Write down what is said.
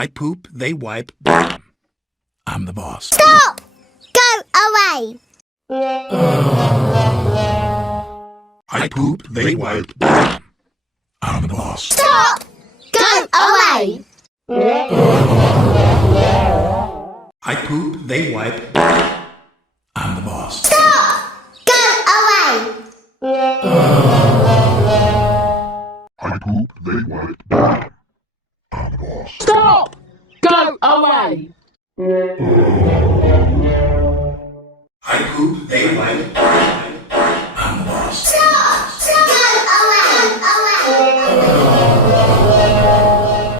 I poop, they wipe. I'm the boss. Stop! Go away! I poop, they wipe. I'm the boss. Stop! Go away! I poop, they wipe. I'm the boss. Stop! Go away! I poop, they wipe. I'm the boss. Stop! Go away! I poop, they wipe.